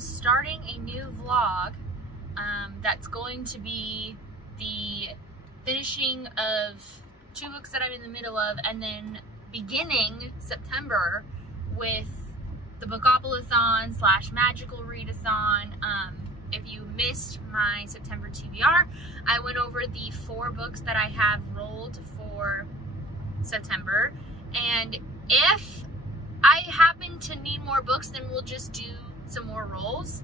starting a new vlog that's going to be the finishing of 2 books that I'm in the middle of, and then beginning September with the Bookopolathon / magical readathon. If you missed my September TBR, I went over the 4 books that I have rolled for September, and if I happen to need more books, then we'll just do some more rolls.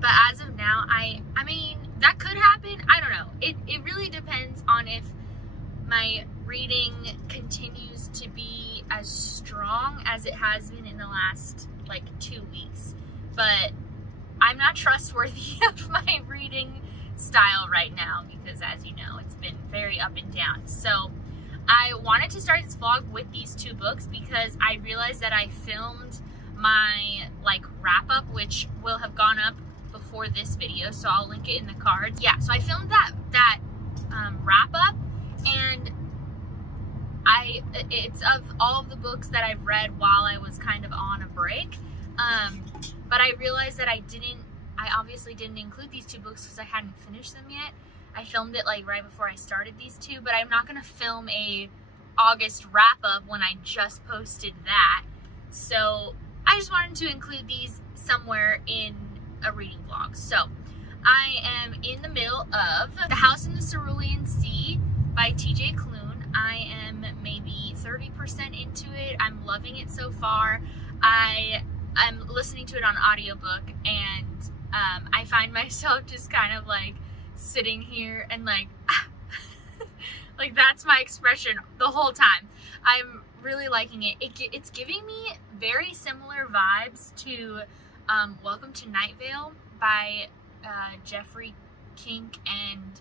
But as of now, I mean, that could happen. I don't know. It really depends on if my reading continues to be as strong as it has been in the last, like, 2 weeks. But I'm not trustworthy of my reading style right now because, as you know, it's been very up and down. So I wanted to start this vlog with these 2 books because I realized that I filmed my, like, wrap-up, which will have gone up before this video, so I'll link it in the cards. Yeah, so I filmed that wrap-up, and it's of all of the books that I've read while I was kind of on a break. But I realized that I obviously didn't include these 2 books because I hadn't finished them yet. I filmed it like right before I started these 2, but I'm not gonna film a August wrap-up when I just posted that. So I just wanted to include these somewhere in a reading vlog. So I am in the middle of The House in the Cerulean Sea by TJ Klune. I am maybe 30% into it. I'm loving it so far. I'm listening to it on audiobook, and I find myself just kind of like sitting here and like like that's my expression the whole time. I'm really liking it. It's giving me very similar vibes to Welcome to Night Vale by Jeffrey Kink and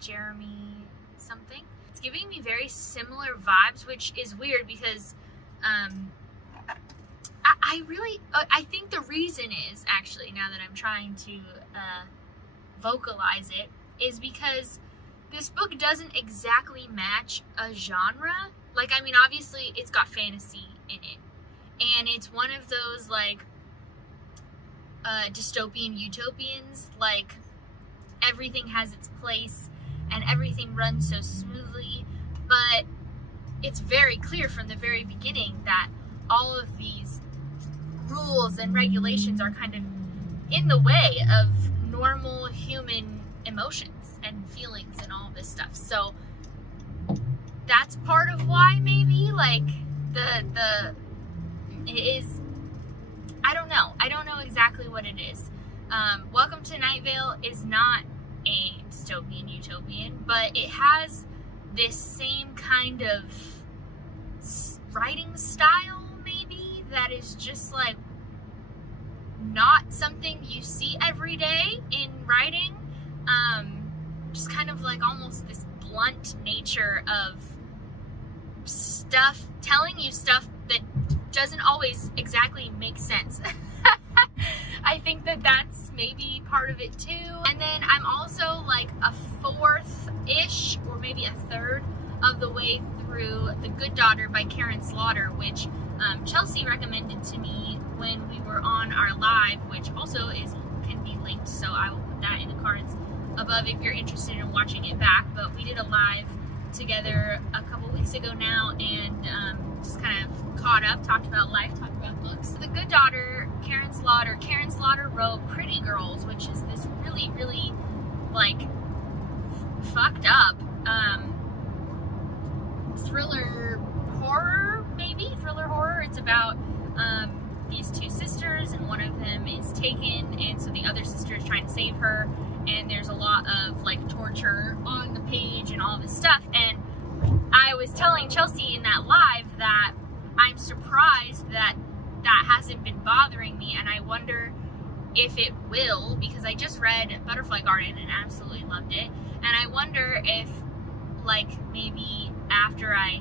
Jeremy something. It's giving me very similar vibes, which is weird because I think the reason is, actually, now that I'm trying to vocalize it, is because this book doesn't exactly match a genre. Like, I mean, obviously it's got fantasy in it, and it's one of those, like, dystopian utopians, like, everything has its place and everything runs so smoothly, but it's very clear from the very beginning that all of these rules and regulations are kind of in the way of normal human emotions and feelings and all this stuff. So that's part of why maybe, like, it is, I don't know exactly what it is. Welcome to Night Vale is not a dystopian utopian, but it has this same kind of writing style, maybe, that is just like not something you see every day in writing. Just kind of like almost this blunt nature of stuff, telling you stuff that doesn't always exactly make sense. I think that that's maybe part of it too. And then I'm also like a 4th-ish or maybe a 3rd of the way through The Good Daughter by Karen Slaughter, which Chelsea recommended to me when we were on our live, which also can be linked, so I will put that in the cards above if you're interested in watching it back. But we did a live together a couple weeks ago now, and just kind of caught up, talked about life, talked about books. The Good Daughter, Karen Slaughter wrote Pretty Girls, which is this really, really, like, fucked up thriller horror, maybe? Thriller horror. It's about these 2 sisters, and one of them is taken, and so the other sister is trying to save her, and there's a lot of, like, torture on the page and all this stuff. And I was telling Chelsea in that live that I'm surprised that that hasn't been bothering me, and I wonder if it will, because I just read Butterfly Garden and absolutely loved it, and I wonder if, like, maybe after I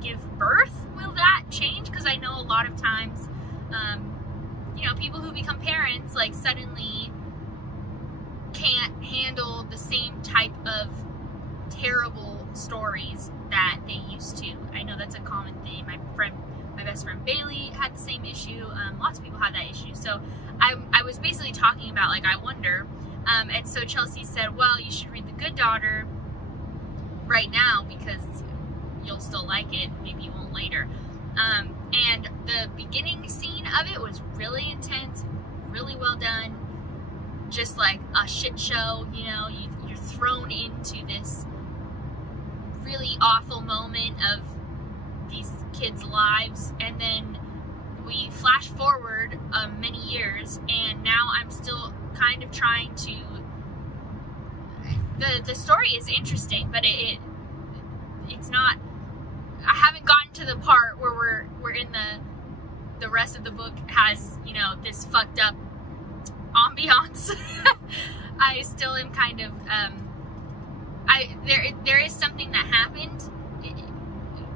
give birth, will that change? Because I know a lot of times, you know, people who become parents, like, suddenly can't handle the same type of terrible stories that they used to. I know that's a common thing. My best friend Bailey had the same issue. Lots of people had that issue. So I was basically talking about, like, I wonder. And so Chelsea said, well, you should read The Good Daughter right now because you'll still like it. Maybe you won't later. And the beginning scene of it was really intense, really well done. Just like a shit show, you know, you're thrown into this really awful moment of these kids' lives, and then we flash forward many years, and now I'm still kind of trying to, the story is interesting, but it's not, I haven't gotten to the part where we're in the rest of the book has, you know, this fucked up ambiance. I still am kind of, there is something that happened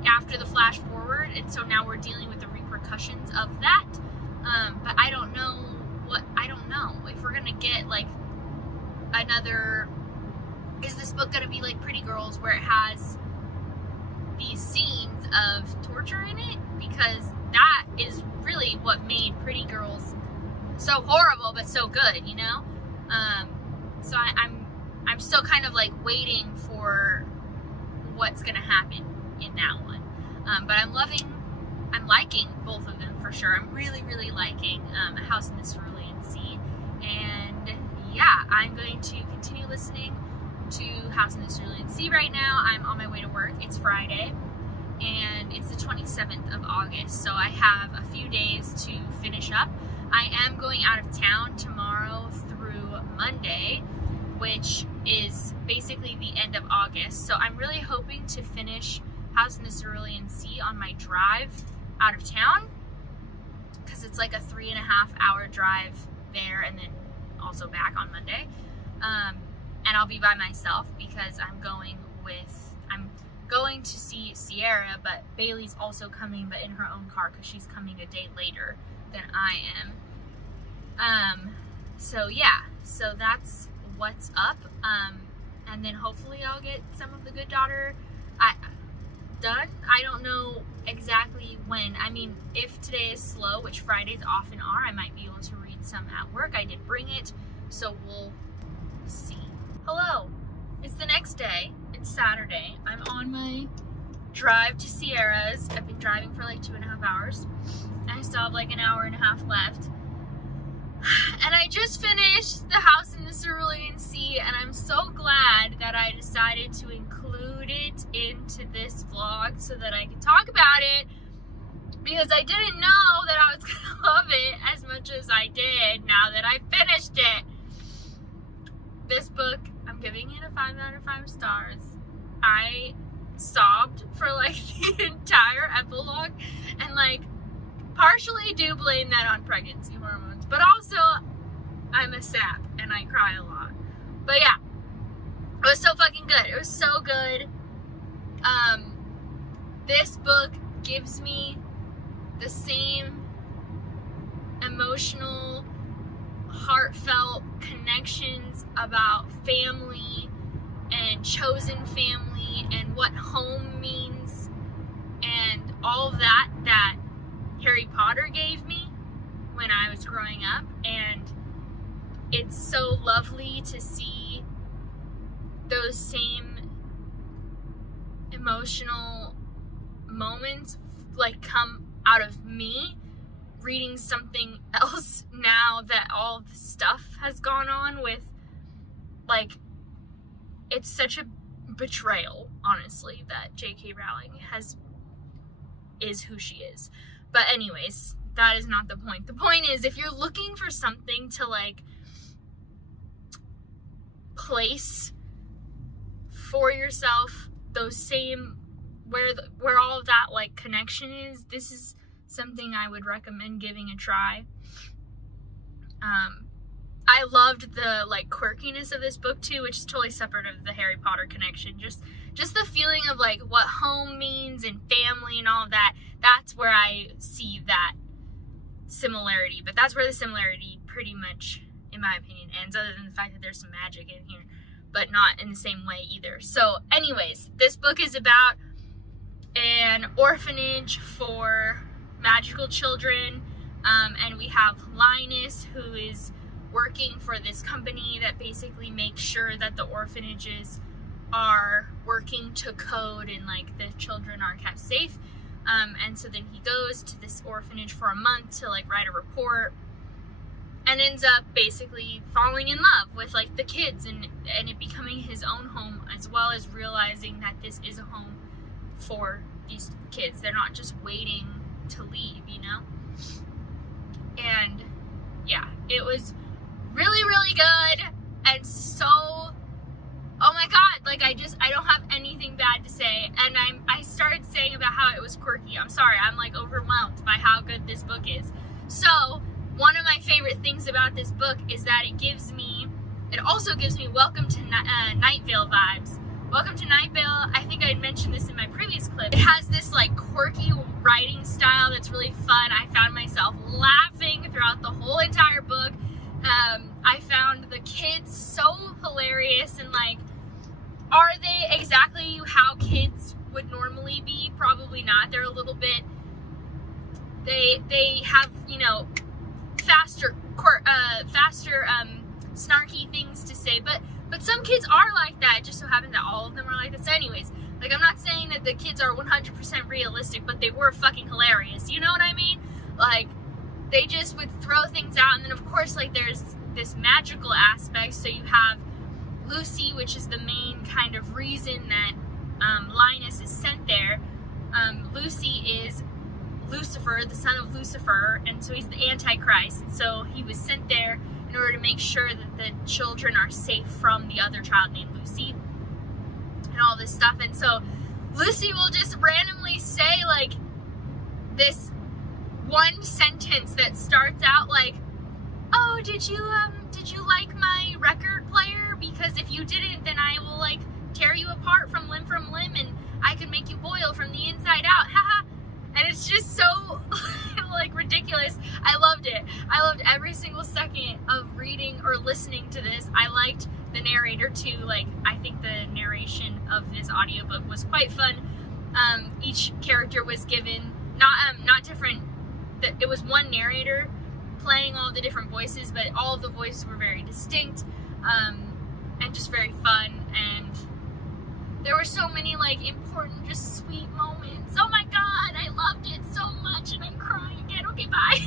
after the flash forward, and so now we're dealing with the repercussions of that, but I don't know if we're gonna get, like, another, is this book gonna be like Pretty Girls, where it has these scenes of torture in it, because that is really what made Pretty Girls so horrible but so good, you know. So I'm still kind of like waiting for what's gonna happen in that one, but I'm liking both of them for sure. I'm really liking A House in the Cerulean Sea, and yeah, I'm going to continue listening to House in the Cerulean Sea right now. I'm on my way to work. It's Friday, and it's the 27th of August, so I have a few days to finish up. I am going out of town tomorrow through Monday, which is basically the end of August, so I'm really hoping to finish House in the Cerulean Sea on my drive out of town, because it's like a 3.5-hour drive there and then also back on Monday. And I'll be by myself because I'm going to see Sierra, but Bailey's also coming, but in her own car, because she's coming a day later than I am. So yeah, so that's what's up. And then hopefully I'll get some of The Good Daughter done. I don't know exactly when. I mean, if today is slow, which Fridays often are, I might be able to read some at work. I did bring it, so we'll see. Hello, it's the next day. It's Saturday. I'm on my drive to Sierra's. I've been driving for like 2.5 hours. I still have like an hour and a half left. And I just finished The House in the Cerulean Sea, and I'm so glad that I decided to include it into this vlog so that I could talk about it, because I didn't know that I was gonna love it as much as I did now that I finished it. This book, I'm giving it a 5 out of 5 stars. I sobbed for like the entire epilogue, and like partially do blame that on pregnancy hormones, but also I'm a sap and I cry a lot. But yeah, it was so fucking good. It was so good. This book gives me the same emotional, heartfelt connections about family and chosen family and what home means and all of that Harry Potter gave me when I was growing up, and it's so lovely to see those same emotional moments like come out of me reading something else now that all the stuff has gone on with, like, it's such a betrayal, honestly, that J.K. Rowling is who she is. But anyways, that is not the point. The point is, if you're looking for something to, like, place for yourself, those same, where all of that, like, connection is, this is something I would recommend giving a try. I loved the, like, quirkiness of this book too, which is totally separate of the Harry Potter connection. Just the feeling of, like, what home means and family and all of that. That's where I see that similarity. But that's where the similarity pretty much, in my opinion, ends, other than the fact that there's some magic in here, but not in the same way either. So anyways, this book is about an orphanage for magical children And we have Linus, who is working for this company that basically makes sure that the orphanages are working to code and like the children are kept safe. And so then he goes to this orphanage for a month to like write a report, and ends up basically falling in love with like the kids and it becoming his own home, as well as realizing that this is a home for these kids. They're not just waiting to leave, you know? And yeah, it was really, really good. And so, oh my God, like I don't have anything bad to say. And I started saying about how it was quirky. I'm sorry, I'm like overwhelmed by how good this book is. So, one of my favorite things about this book is that it also gives me Welcome to Night Vale vibes. Welcome to Night Vale, I think I mentioned this in my previous clip. It has this like quirky writing style that's really fun. I found myself laughing throughout the whole entire book. I found the kids so hilarious, and like, are they exactly how kids would normally be? Probably not. They're a little bit, they have, you know, faster snarky things to say, but some kids are like that. It just so happens that all of them are like this. So anyways, like, I'm not saying that the kids are 100% realistic, but they were fucking hilarious, you know what I mean? Like, they just would throw things out, and then of course, like, there's this magical aspect. So you have Lucy, which is the main kind of reason that Linus is sent there. Lucy is Lucifer, the son of Lucifer, and so he's the Antichrist. So he was sent there in order to make sure that the children are safe from the other child named Lucy and all this stuff. And so Lucy will just randomly say like this one sentence that starts out like, "Oh, did you like my record player? Because if you didn't, then I will like tear you apart from limb, and I could make you boil from the inside out. Haha." And it's just so like ridiculous. I loved it. I loved every single second of reading or listening to this. I liked the narrator too. Like, I think the narration of this audiobook was quite fun. Each character was given not different. It was one narrator playing all the different voices, but all of the voices were very distinct, and just very fun. And there were so many like important, just sweet moments. Oh my God, I loved it so much, and I'm crying again. Okay, bye.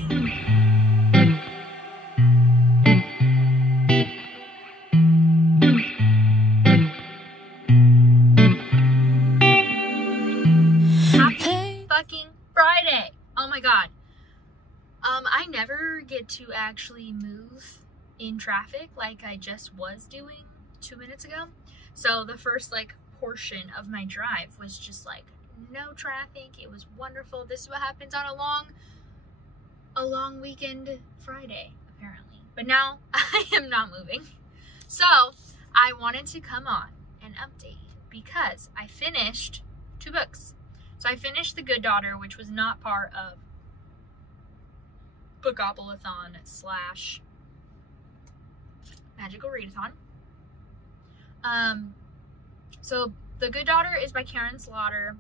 Happy fucking Friday. Oh my God. I never get to actually move in traffic like I just was doing 2 minutes ago. So the first like portion of my drive was just like no traffic. It was wonderful. This is what happens on a long weekend Friday, apparently. But now I am not moving. So I wanted to come on and update because I finished 2 books. So I finished The Good Daughter, which was not part of Bookopolathon / Magical Readathon. So The Good Daughter is by Karen Slaughter.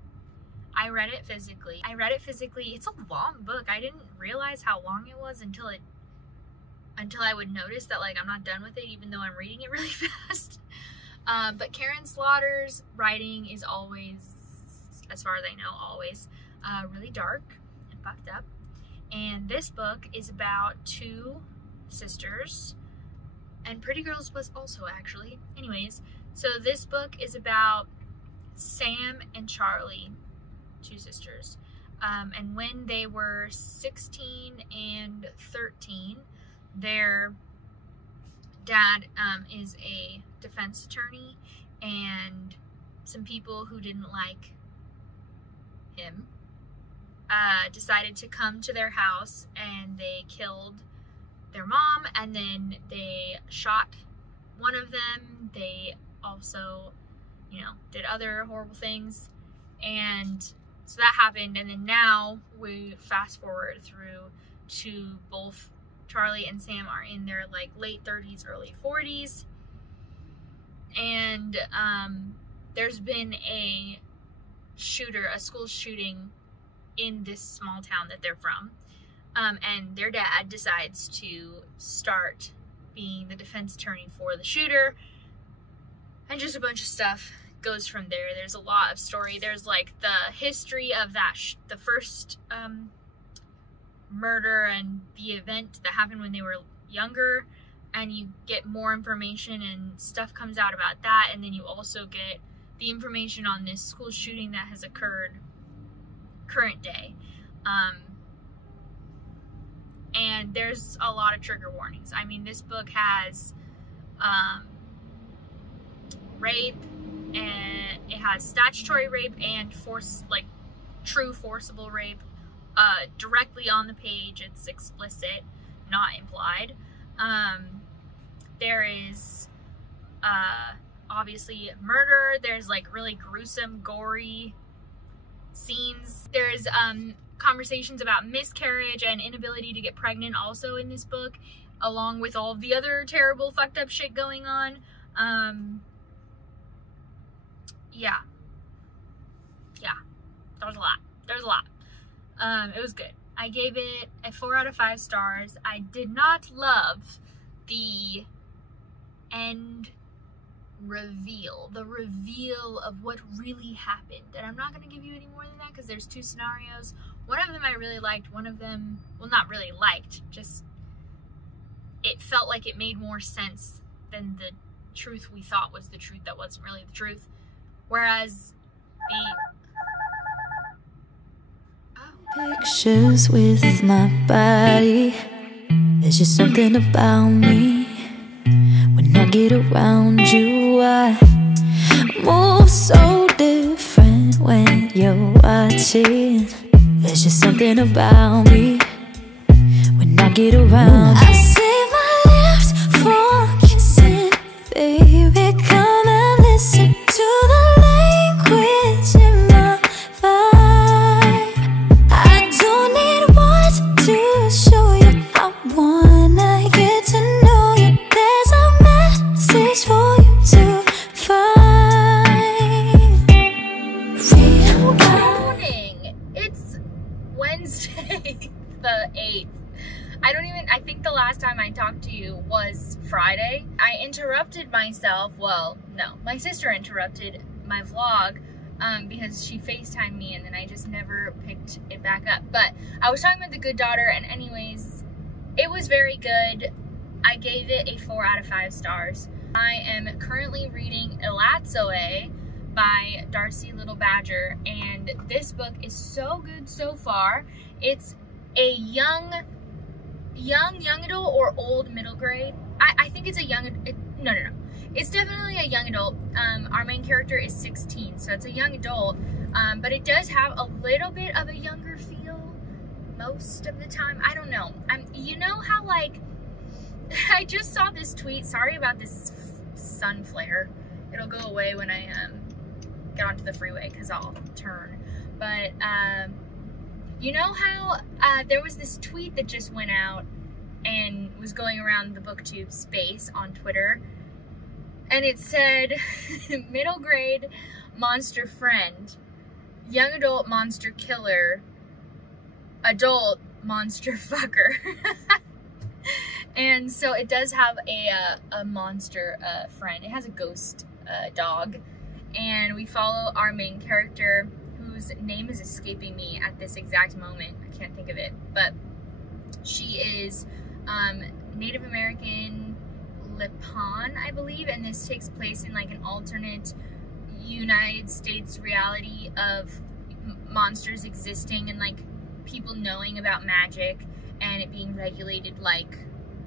I read it physically. It's a long book. I didn't realize how long it was until I would notice that like I'm not done with it, even though I'm reading it really fast. But Karen Slaughter's writing is always, as far as I know, always really dark and fucked up. And this book is about 2 sisters, and Pretty Girls was also actually. Anyways, so this book is about Sam and Charlie, 2 sisters. And when they were 16 and 13, their dad is a defense attorney, and some people who didn't like him decided to come to their house, and they killed their mom, and then they shot one of them. They also, you know, did other horrible things, and so that happened. And then now we fast forward through to both Charlie and Sam are in their like late 30s, early 40s, and there's been a school shooting in this small town that they're from. and their dad decides to start being the defense attorney for the shooter, and just a bunch of stuff goes from there. There's a lot of story. There's like the history of that the first murder and the event that happened when they were younger, and you get more information and stuff comes out about that, and then you also get the information on this school shooting that has occurred current day. And there's a lot of trigger warnings. I mean, this book has rape, and it has statutory rape and true forcible rape directly on the page. It's explicit, not implied. There is obviously murder. There's like really gruesome, gory scenes. There's conversations about miscarriage and inability to get pregnant also in this book, along with all the other terrible fucked up shit going on. Yeah, there's a lot. It was good. I gave it a 4 out of 5 stars. I did not love the end reveal, the reveal of what really happened. And I'm not going to give you any more than that because there's 2 scenarios. One of them I really liked, one of them, well, not really liked, just it felt like it made more sense than the truth we thought was the truth that wasn't really the truth. Whereas pictures with my body, there's just something about me. When I get around you, I move so different when you're watching. There's just something about me when I get around. I save my lips for kissing, baby, come and listen to the language in my vibe. I don't need words to show you, I wanna get to know you. There's a message for you to find. It's Wednesday the 8th. I think the last time I talked to you was Friday. I interrupted myself, well, no, my sister interrupted my vlog because she FaceTimed me and then I just never picked it back up. But I was talking about The Good Daughter, and anyways, it was very good. I gave it a 4 out of 5 stars. I am currently reading Elatsoe by Darcy Little Badger, and this book is so good so far. It's a young adult or old middle grade. I think it's a no. It's definitely a young adult. Our main character is 16, so it's a young adult, but it does have a little bit of a younger feel most of the time. I don't know. You know how, like, I just saw this tweet. Sorry about this sun flare. It'll go away when I get onto the freeway because I'll turn. But you know how there was this tweet that just went out and was going around the booktube space on Twitter, and it said middle grade monster friend, young adult monster killer, adult monster fucker. And so it does have a monster friend. It has a ghost dog, and we follow our main character, whose name is escaping me at this exact moment. I can't think of it, but she is Native American Lipan, I believe, and this takes place in like an alternate United States reality of monsters existing and like people knowing about magic and it being regulated like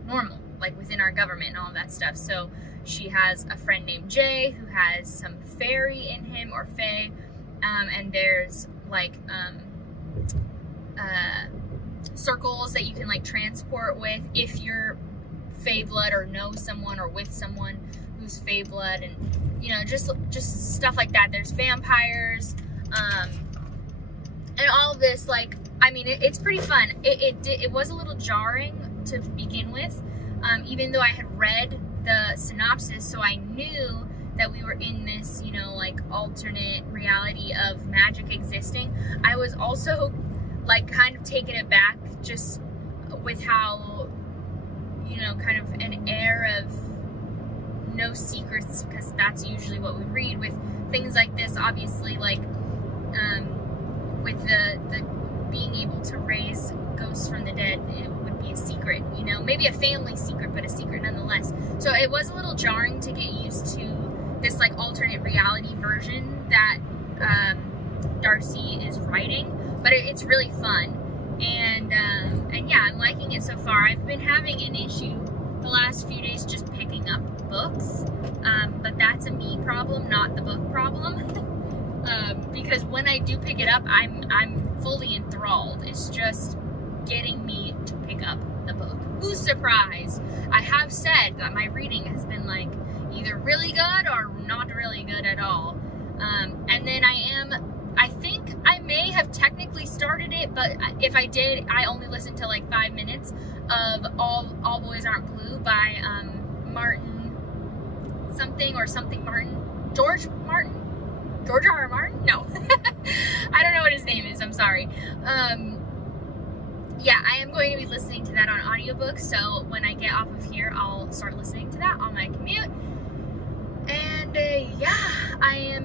normal, like within our government and all that stuff. So she has a friend named Jay who has some fairy in him, or fae, and there's like circles that you can like transport with if you're fae blood or know someone or with someone who's fae blood, and you know, just stuff like that. There's vampires, and all of this, like, I mean, it's pretty fun. It was a little jarring to begin with, even though I had read the synopsis, so I knew that we were in this, you know, like alternate reality of magic existing. I was also like kind of taken aback just with how, you know, kind of an air of no secrets, because that's usually what we read with things like this, obviously, like with the being able to raise ghosts from the dead, it would be a secret, you know, maybe a family secret, but a secret nonetheless. So it was a little jarring to get used to this like alternate reality version that Darcy is writing, but it's really fun, and yeah, I'm liking it so far. I've been having an issue the last few days just picking up books, but that's a me problem, not the book problem. Because when I do pick it up, I'm fully enthralled. It's just getting me to pick up the book. Who's surprised? I have said that my reading has been like either really good or not really good at all. And then I think I may have technically started it, but if I did, I only listened to like 5 minutes of All Boys Aren't Blue by Martin something or something Martin. George R. Martin? No. I don't know what his name is, I'm sorry. Yeah, I am going to be listening to that on audiobook, so when I get off of here, I'll start listening to that on my commute. And yeah, I am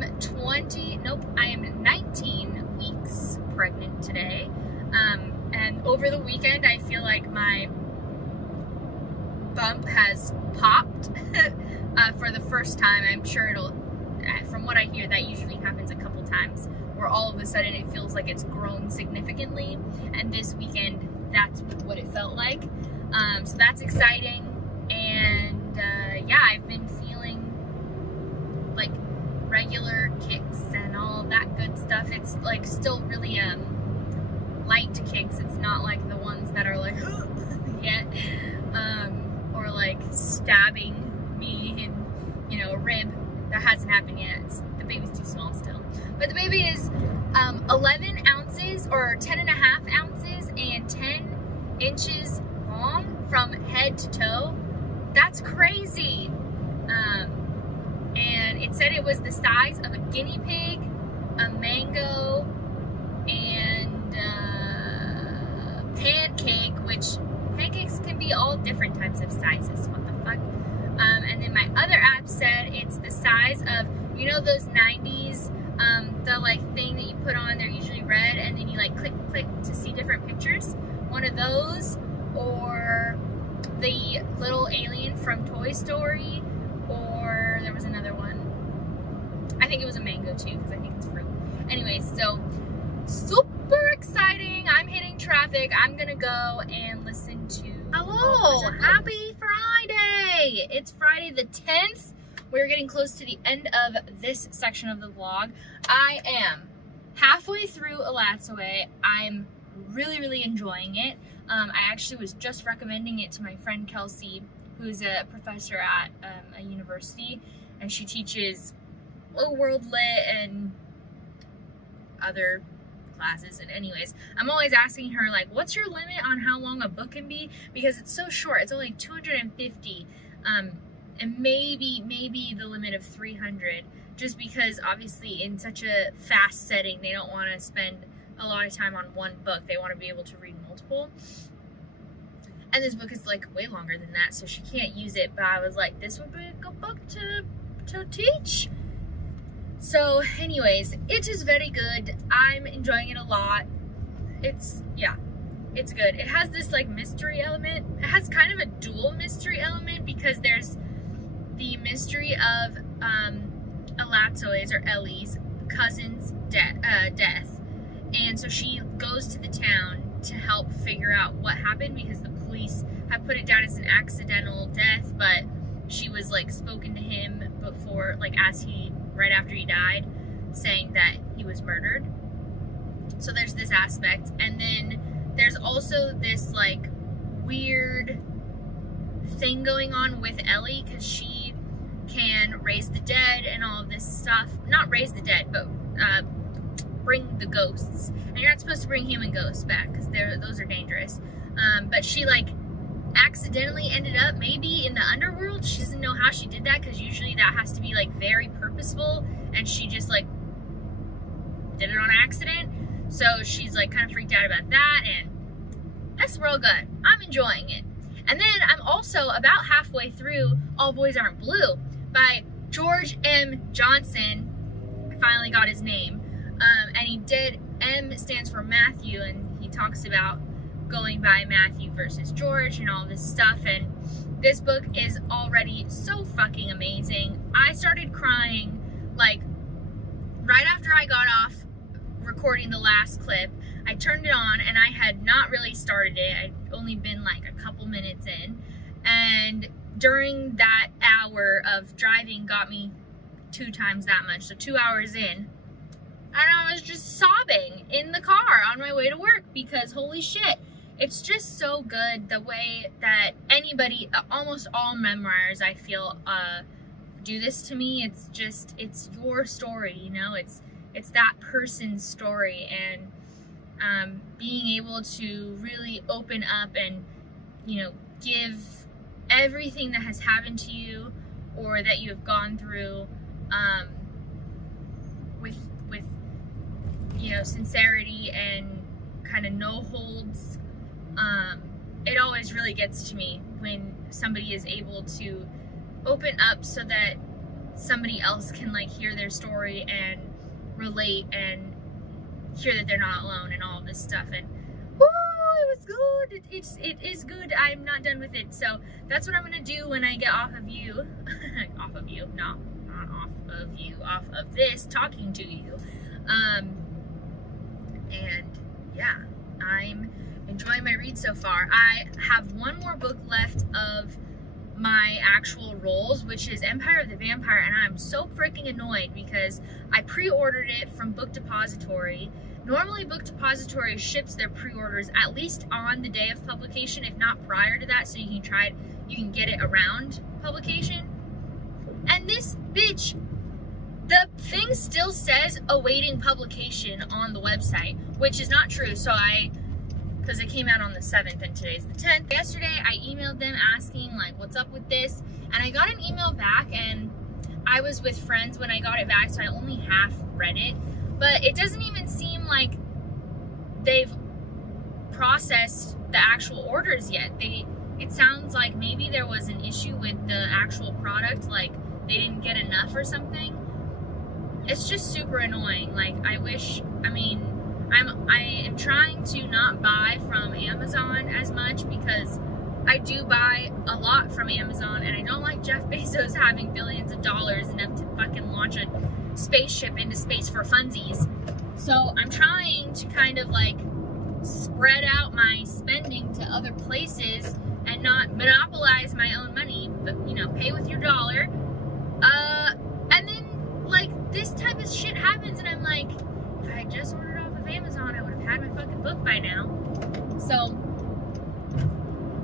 19 weeks pregnant today. And over the weekend, I feel like my bump has popped for the first time. I'm sure it'll, from what I hear, that usually happens a couple times, where all of a sudden it feels like it's grown significantly, and this weekend that's what it felt like. So that's exciting, and yeah, I've been feeling like regular kicks and all that good stuff. It's like still really light kicks. It's not like the ones that are like yet, or like stabbing me in, you know, a rib. That hasn't happened yet. The baby's too small still. But the baby is 11 ounces or 10.5 ounces and 10 inches long from head to toe. That's crazy. And it said it was the size of a guinea pig, a mango, and pancake, which pancakes can be all different types of sizes. What the fuck? And then my other app said it's the size of, you know, those 90s, the like thing that you put on, they're usually red, and then you like click to see different pictures. One of those, or the little alien from Toy Story, or there was another one. I think it was a mango too, because I think it's fruit. Anyways, so super exciting. I'm hitting traffic. I'm gonna go and listen to... Hello, happy Friday! It's Friday the 10th. We're getting close to the end of this section of the vlog. I am halfway through Elatsoe. I'm really enjoying it. I actually was just recommending it to my friend Kelsey, who's a professor at a university, and she teaches world lit and other classes. And anyways, I'm always asking her, like, what's your limit on how long a book can be, because it's so short. It's only 250, and maybe the limit of 300, just because obviously in such a fast setting they don't want to spend a lot of time on one book. They want to be able to read multiple, and this book is like way longer than that, so she can't use it. But I was like, this would be a good book to teach. So anyways, it is very good. I'm enjoying it a lot. It's good. It has this like mystery element. It has kind of a dual mystery element, because there's the mystery of Elatsoe's, or Ellie's cousin's death, and so she goes to the town to help figure out what happened, because the police have put it down as an accidental death, but she was like spoken to him before, like right after he died, saying that he was murdered. So there's this aspect, and then there's also this like weird thing going on with Ellie, because she can raise the dead and all of this stuff. Not raise the dead, but bring the ghosts. And you're not supposed to bring human ghosts back, because those are dangerous. But she like accidentally ended up maybe in the underworld. She doesn't know how she did that, because usually that has to be like very purposeful, and she just like did it on accident. So she's like kind of freaked out about that, and that's real good. I'm enjoying it. And then I'm also about halfway through All Boys Aren't Blue by George M. Johnson. I finally got his name. And he did, M stands for Matthew, and he talks about going by Matthew versus George and all this stuff. And this book is already so fucking amazing. I started crying like right after I got off recording the last clip. I turned it on and I had not really started it. I'd only been like a couple minutes in. And during that hour of driving got me 2 times that much. So 2 hours in. And I was just sobbing in the car on my way to work because holy shit. It's just so good the way that anybody, almost all memoirs I feel do this to me. It's just, it's your story, you know, it's that person's story, and being able to really open up and, you know, give everything that has happened to you or that you have gone through with you know, sincerity and kind of no holds. It always really gets to me when somebody is able to open up so that somebody else can like hear their story and relate and hear that they're not alone and all of this stuff. And woo, it was good. It is good. I'm not done with it. So that's what I'm gonna do when I get off of you. Off of you, not off of you, off of this, talking to you. And yeah, I'm enjoying my read so far. I have one more book left of my actual rolls, which is Empire of the Vampire, and I'm so freaking annoyed because I pre-ordered it from Book Depository. Normally Book Depository ships their pre-orders at least on the day of publication, if not prior to that, so you can get it around publication. And this bitch, the thing still says awaiting publication on the website, which is not true. So because it came out on the 7th and today's the 10th. Yesterday I emailed them asking like what's up with this, and I got an email back, and I was with friends when I got it back, so I only half read it, but it doesn't even seem like they've processed the actual orders yet. It sounds like maybe there was an issue with the actual product, like they didn't get enough or something. It's just super annoying. Like I am trying to not buy from Amazon as much because I do buy a lot from Amazon, and I don't like Jeff Bezos having billions of dollars enough to fucking launch a spaceship into space for funsies. So I'm trying to kind of like spread out my spending to other places and not monopolize my own money, but you know, pay with your dollar. And then like this type of shit happens, and I'm like, if I had just ordered off of Amazon, I would have had my fucking book by now. So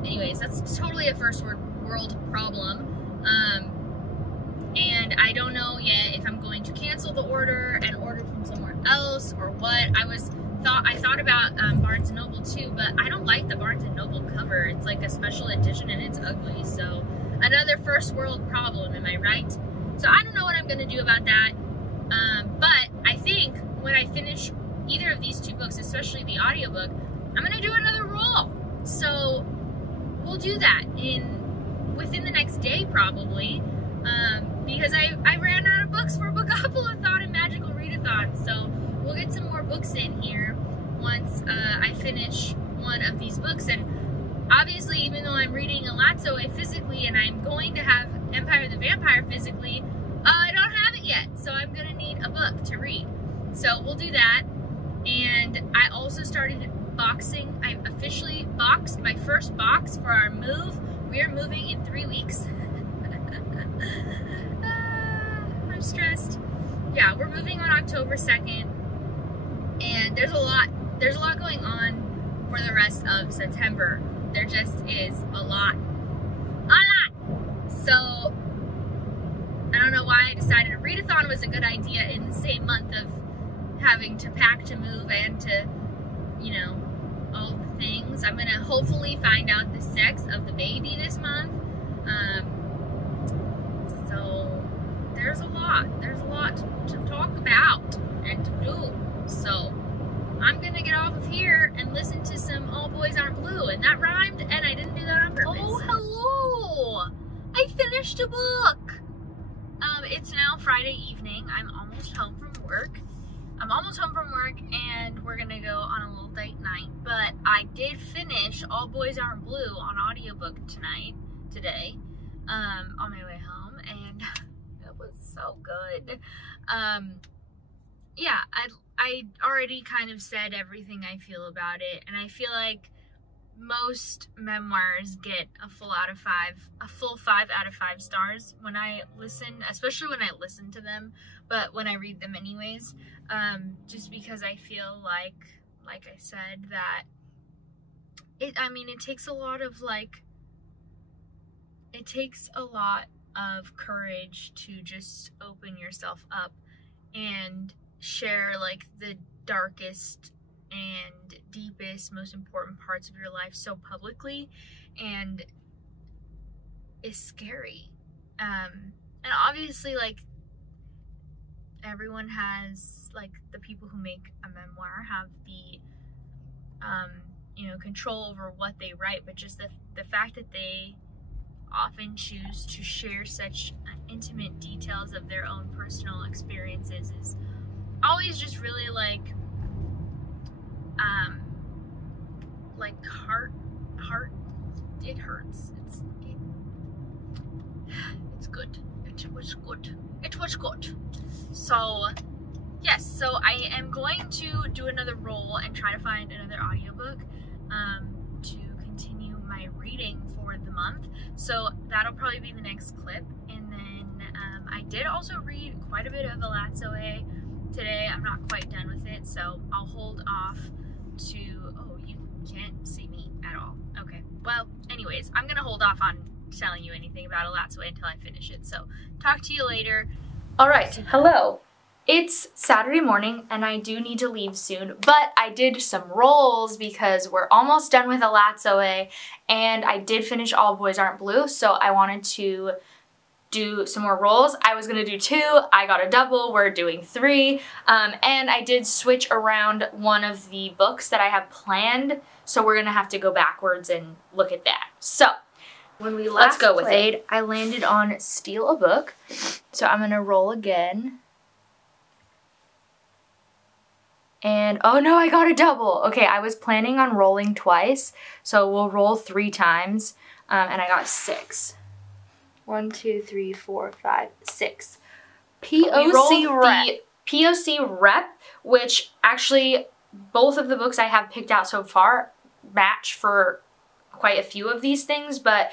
anyways, that's totally a first world problem. And I don't know yet if I'm going to cancel the order and order from somewhere else or what. I thought about Barnes & Noble too, but I don't like the Barnes & Noble cover. It's like a special edition and it's ugly. So another first world problem, am I right? So I don't know what I'm going to do about that. But I think when I finish either of these 2 books, especially the audiobook, I'm going to do another roll. So we'll do that within the next day probably, because I ran out of books for Bookopolathon and Magical Readathon. So we'll get some more books in here once I finish one of these books. And obviously, even though I'm reading Alazzo physically and I'm going to have Empire of the Vampire physically, I don't have it yet. So I'm going to need a book to read. So we'll do that. And I also started boxing. I officially boxed my first box for our move. We are moving in 3 weeks. I'm stressed. Yeah, we're moving on October 2nd. And there's a lot going on for the rest of September. There just is a lot. So I don't know why I decided a readathon was a good idea in the same month of having to pack to move and to, you know, all the things. I'm gonna hopefully find out the sex of the baby this month. So there's a lot to talk about and to do. So I'm gonna get off of here and listen to some All Boys Aren't Blue almost home from work. I'm almost home from work, and we're gonna go on a little date night. But I did finish All Boys Aren't Blue on audiobook today, on my way home, and it was so good. Yeah, I already kind of said everything I feel about it, and I feel like most memoirs get a full 5 out of 5 stars when I listen, especially when I listen to them, but when I read them anyways, just because I feel like I said, that it takes a lot of courage to just open yourself up and share like the darkest and deepest, most important parts of your life so publicly, and it's scary. And obviously, like, everyone has, like, the people who make a memoir have the control over what they write, but just the fact that they often choose to share such intimate details of their own personal experiences is always just really it hurts. It's good. It was good. So yes, so I am going to do another roll and try to find another audiobook to continue my reading for the month. So that'll probably be the next clip. And then I did also read quite a bit of Elatsoe today. I'm not quite done with it, so I'll hold off to... Oh, you can't see me at all. Okay, well, anyways, I'm gonna hold off on telling you anything about Elatsoe until I finish it, so talk to you later. Alright, hello. It's Saturday morning, and I do need to leave soon, but I did some rolls because we're almost done with Elatsoe, and I did finish All Boys Aren't Blue, so I wanted to do some more rolls. I was gonna do 2, I got a double, we're doing 3, and I did switch around one of the books that I have planned, so we're gonna have to go backwards and look at that. So, when we last played, I landed on Steal a Book, so I'm gonna roll again. And, oh no, I got a double. Okay, I was planning on rolling twice, so we'll roll 3 times, and I got 6. 1, 2, 3, 4, 5, 6. POC Rep, which actually both of the books I have picked out so far match for quite a few of these things, but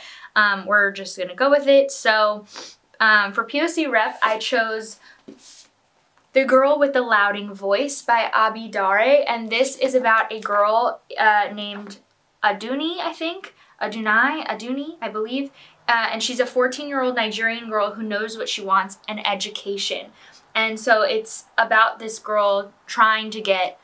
we're just gonna go with it. So for POC Rep, I chose The Girl with the Louding Voice by Abi Dary, and this is about a girl named Aduni, I believe, and she's a 14-year-old Nigerian girl who knows what she wants, an education. And so it's about this girl trying to get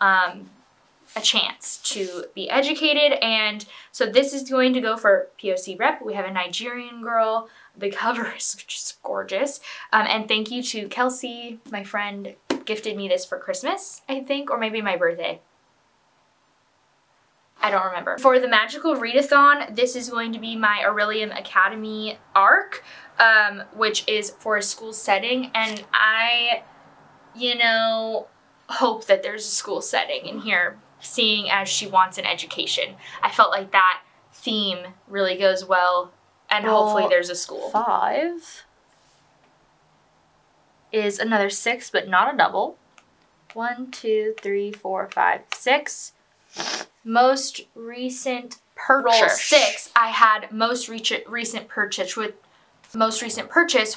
a chance to be educated, and so this is going to go for POC Rep. We have a Nigerian girl. The cover is just gorgeous, and thank you to Kelsey, my friend, gifted me this for Christmas, I think, or maybe my birthday. I don't remember. For the Magical Readathon, this is going to be my Aurelium Academy arc, which is for a school setting, and I, hope that there's a school setting in here, seeing as she wants an education. I felt like that theme really goes well, and hopefully there's a school. 5 is another 6, but not a double. 1, 2, 3, 4, 5, 6. Most recent purchase. Roll 6. I had most recent purchase,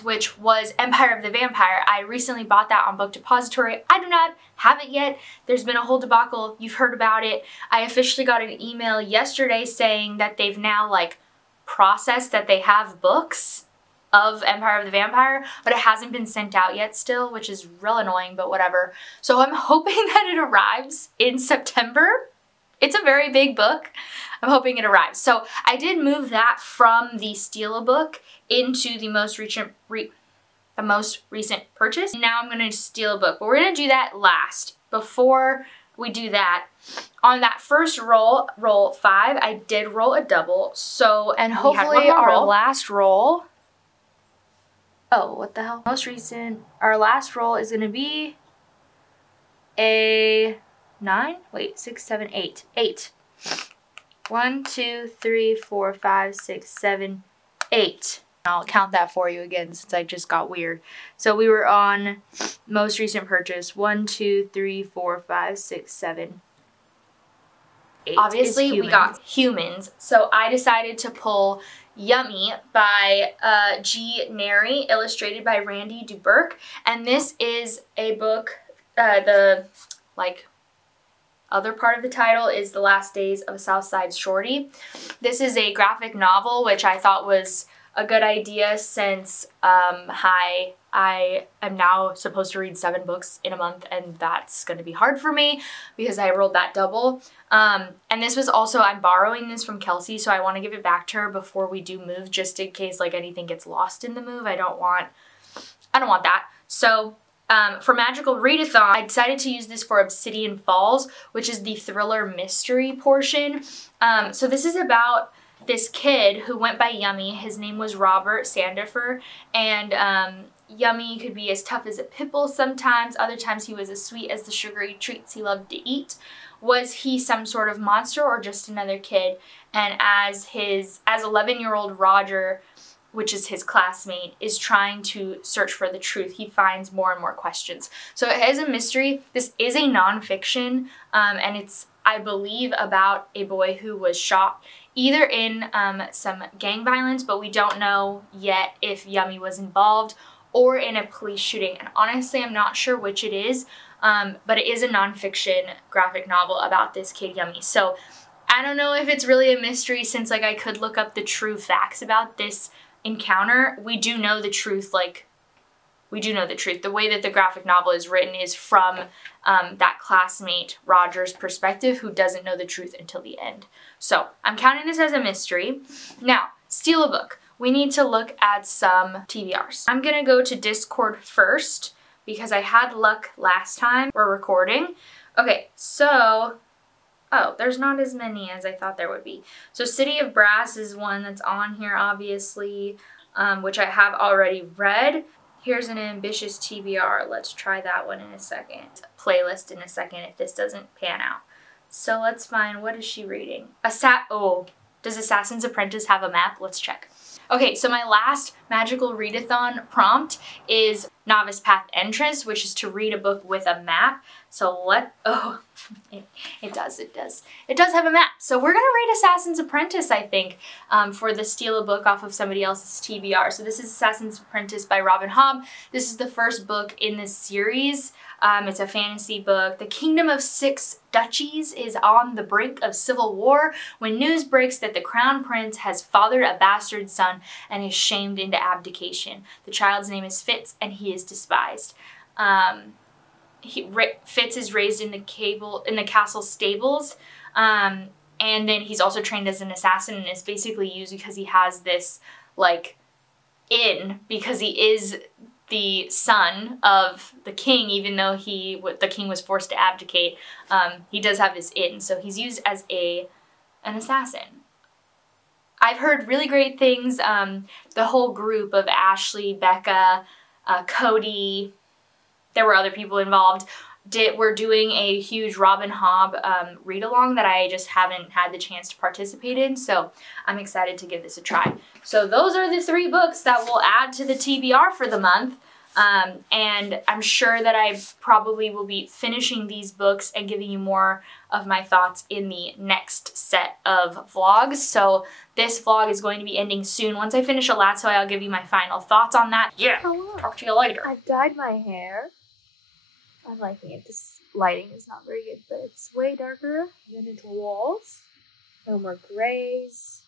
which was Empire of the Vampire. I recently bought that on Book Depository. I do not have it yet. There's been a whole debacle. You've heard about it. I officially got an email yesterday saying that they've now processed that they have books of Empire of the Vampire, but it hasn't been sent out yet still, which is real annoying, but whatever. So I'm hoping that it arrives in September. It's a very big book. I'm hoping it arrives. So I did move that from the Steal a Book into the most recent purchase. Now I'm gonna steal a book, but we're gonna do that last. Before we do that, on that first roll 5, I did roll a double. So, and hopefully our last roll Oh, what the hell? Most recent, our last roll is going to be a 9? Wait, 6, 7, 8. 8. 1, 2, 3, 4, 5, 6, 7, 8. I'll count that for you again since I just got weird. So we were on most recent purchase. 1, 2, 3, 4, 5, 6, 7, 8. Obviously, we got humans. So I decided to pull Yummy by G. Nary, illustrated by Randy DeBurke. And this is a book, the other part of the title is The Last Days of a South Side Shorty. This is a graphic novel, which I thought was a good idea since I am now supposed to read 7 books in a month, and that's going to be hard for me because I rolled that double. And this was also, I'm borrowing this from Kelsey, so I want to give it back to her before we do move, just in case like anything gets lost in the move. I don't want that. So for Magical Readathon, I decided to use this for Obsidian Falls, which is the thriller mystery portion. So this is about this kid who went by Yummy. His name was Robert Sandifer, and Yummy could be as tough as a pitbull sometimes. Other times he was as sweet as the sugary treats he loved to eat. Was he some sort of monster or just another kid? And as 11-year-old Roger, which is his classmate, is trying to search for the truth, he finds more and more questions. So it is a mystery. This is a nonfiction, and it's, I believe, about a boy who was shot either in some gang violence, but we don't know yet if Yummy was involved, or in a police shooting. And honestly, I'm not sure which it is, but it is a nonfiction graphic novel about this kid, Yummy. So I don't know if it's really a mystery since like I could look up the true facts about this encounter. We do know the truth, The way that the graphic novel is written is from that classmate Roger's perspective, who doesn't know the truth until the end. So I'm counting this as a mystery. Now, steal a book. We need to look at some TBRs. I'm gonna go to Discord first because I had luck last time we're recording. Okay, so, oh, there's not as many as I thought there would be. So City of Brass is one that's on here, obviously, which I have already read. Here's an ambitious TBR. Let's try that one in a second. Playlist in a second if this doesn't pan out. So let's find, what is she reading? Does Assassin's Apprentice have a map? Let's check. Okay, so my last Magical Readathon prompt is Novice Path Entrance, which is to read a book with a map. So it does have a map. So we're gonna read Assassin's Apprentice, I think, for the steal a book off of somebody else's TBR. So this is Assassin's Apprentice by Robin Hobb. This is the first book in this series. It's a fantasy book. The Kingdom of 6 Duchies is on the brink of civil war when news breaks that the crown prince has fathered a bastard son and is shamed into abdication. The child's name is Fitz, and he is despised. Fitz is raised in the castle stables, and then he's also trained as an assassin and is basically used because he has this because he is the son of the king, even though the king was forced to abdicate. He does have this so he's used as an assassin. I've heard really great things. The whole group of Ashley, Becca, Cody, there were other people involved, we're doing a huge Robin Hobb read-along that I just haven't had the chance to participate in, so I'm excited to give this a try. So those are the 3 books that we'll add to the TBR for the month, and I'm sure that I probably will be finishing these books and giving you more of my thoughts in the next set of vlogs. So this vlog is going to be ending soon. Once I finish Alatso, I'll give you my final thoughts on that. Yeah, hello. Talk to you later. I've dyed my hair. I'm liking it. This lighting is not very good, but it's way darker than its walls. No more grays,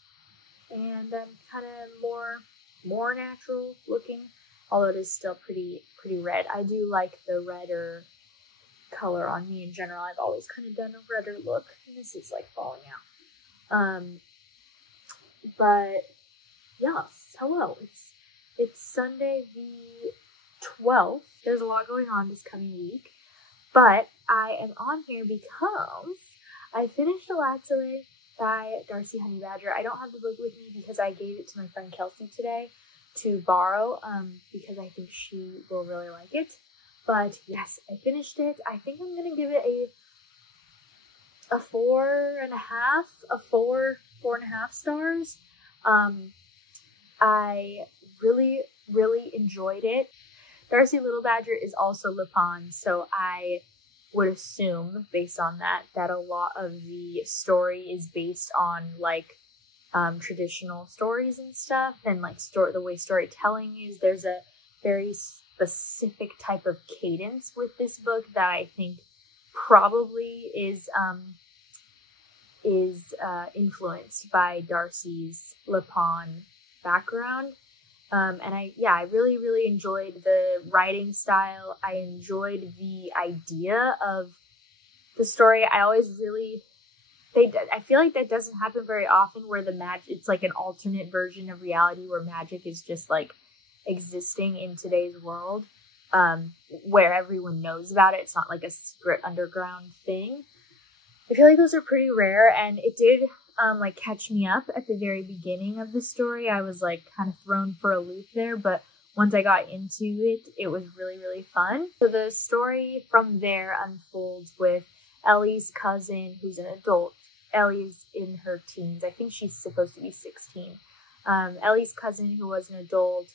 and kind of more natural looking. Although it is still pretty red. I do like the redder color on me in general. I've always kind of done a redder look, and this is like falling out. But yes, hello. It's Sunday the 12th. There's a lot going on this coming week, but I am on here because I finished Alatso by Darcy Honey Badger. I don't have the book with me because I gave it to my friend Kelsey today, to borrow because I think she will really like it. But yes, I finished it. I think I'm gonna give it a 4.5 stars. I really, really enjoyed it. Darcy Little Badger is also Lupin, so I would assume, based on that a lot of the story is based on like traditional stories and stuff, and like the way storytelling is. There's a very specific type of cadence with this book that I think probably is influenced by Darcy's Lupin background. And I really, really enjoyed the writing style. I enjoyed the idea of the story. I feel like that doesn't happen very often, where it's like an alternate version of reality where magic is just like existing in today's world, where everyone knows about it. It's not like a secret underground thing. I feel like those are pretty rare, and it did like catch me up at the very beginning of the story. I was like kind of thrown for a loop there, but once I got into it, it was really, really fun. So the story from there unfolds with Ellie's cousin, who's an adult. Ellie is in her teens. I think she's supposed to be 16. Ellie's cousin, who was an adult,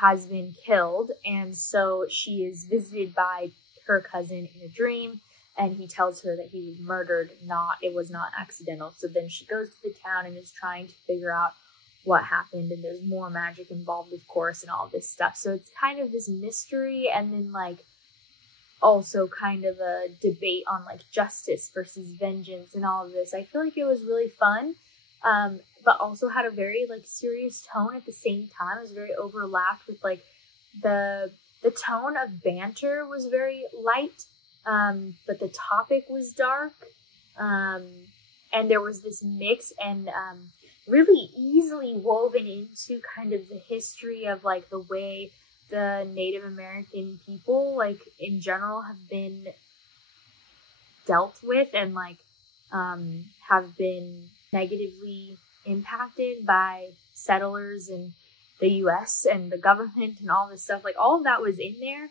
has been killed, and so she is visited by her cousin in a dream, and he tells her that he was murdered, it was not accidental. So then she goes to the town and is trying to figure out what happened, and there's more magic involved, of course, and all this stuff. So it's kind of this mystery, and then like also kind of a debate on like justice versus vengeance and all of this. I feel like it was really fun, but also had a very like serious tone at the same time. It was very overlapped with like the tone of banter was very light, but the topic was dark, and there was this mix and really easily woven into kind of the history of like the way the Native American people, like in general, have been dealt with and like have been negatively impacted by settlers in the US and the government and all this stuff. Like all of that was in there,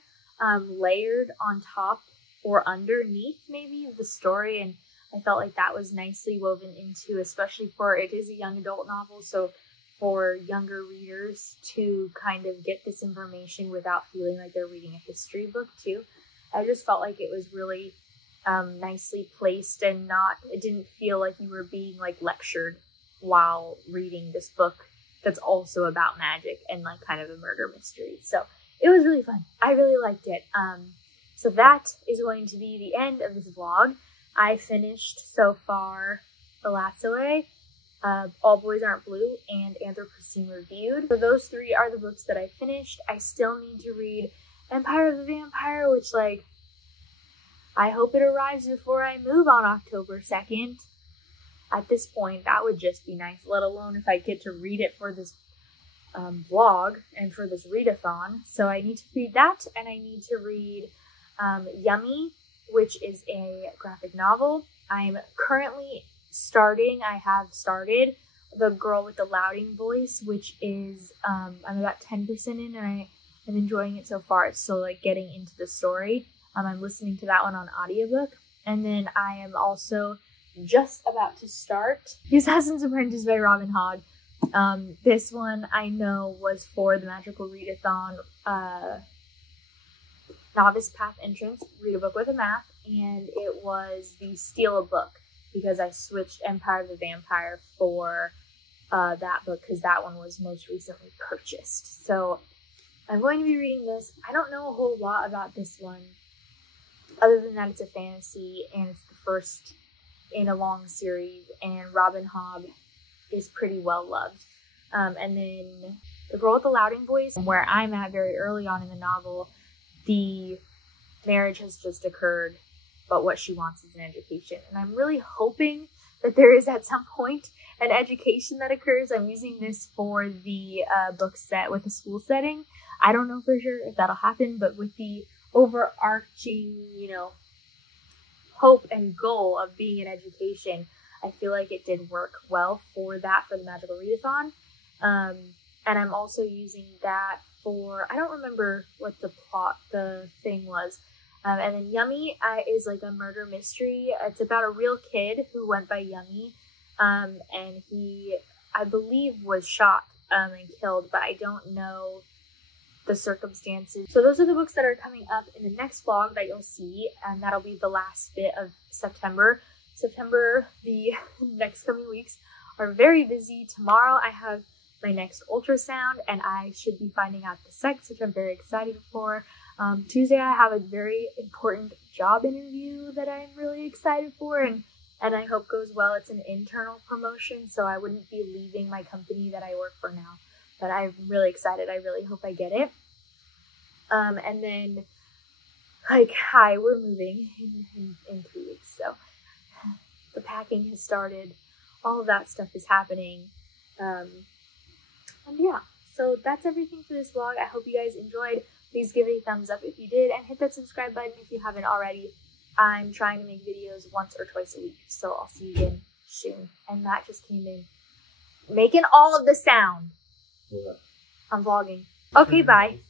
layered on top or underneath maybe the story, and I felt like that was nicely woven into, especially for, it is a young adult novel, so for younger readers to kind of get this information without feeling like they're reading a history book too. I just felt like it was really nicely placed, and it didn't feel like you were being like lectured while reading this book that's also about magic and like kind of a murder mystery. So it was really fun. I really liked it. So that is going to be the end of this vlog. I finished so far The Lasso, All Boys Aren't Blue, and Anthropocene Reviewed. So those three are the books that I finished. I still need to read Empire of the Vampire, which like, I hope it arrives before I move on October 2nd. At this point, that would just be nice, let alone if I get to read it for this vlog and for this readathon. So I need to read that, and I need to read Yummy, which is a graphic novel. I'm currently I have started The Girl with the Louding Voice, which is, I'm about 10% in, and I am enjoying it so far. It's still like getting into the story. I'm listening to that one on audiobook. And then I am also just about to start The Assassin's Apprentice by Robin Hogg. This one I know was for the Magical Readathon Novice Path entrance, read a book with a map, and it was the Steal a Book, because I switched Empire of the Vampire for that book, because that one was most recently purchased. So I'm going to be reading this. I don't know a whole lot about this one, other than that it's a fantasy, and it's the first in a long series, and Robin Hobb is pretty well loved. And then The Girl with the Louding Voice, where I'm at very early on in the novel, the marriage has just occurred, but what she wants is an education. And I'm really hoping that there is at some point an education that occurs. I'm using this for the book set with a school setting. I don't know for sure if that'll happen, but with the overarching, hope and goal of being an education, I feel like it did work well for that, for the Magical Readathon. And I'm also using that for, I don't remember what the thing was. And then Yummy is like a murder mystery. It's about a real kid who went by Yummy. And he, I believe, was shot and killed, but I don't know the circumstances. So those are the books that are coming up in the next vlog that you'll see, and that'll be the last bit of September. The next coming weeks are very busy. Tomorrow I have my next ultrasound, and I should be finding out the sex, which I'm very excited for. Tuesday I have a very important job interview that I'm really excited for, and I hope goes well. It's an internal promotion, so I wouldn't be leaving my company that I work for now. But I'm really excited. I really hope I get it. And then, like, hi, we're moving in 3 weeks, so the packing has started. All of that stuff is happening. And yeah, so that's everything for this vlog. I hope you guys enjoyed. Please give it a thumbs up if you did, and hit that subscribe button if you haven't already. I'm trying to make videos once or twice a week, so I'll see you again soon. And Matt just came in, making all of the sound. Yeah. I'm vlogging. Okay, bye.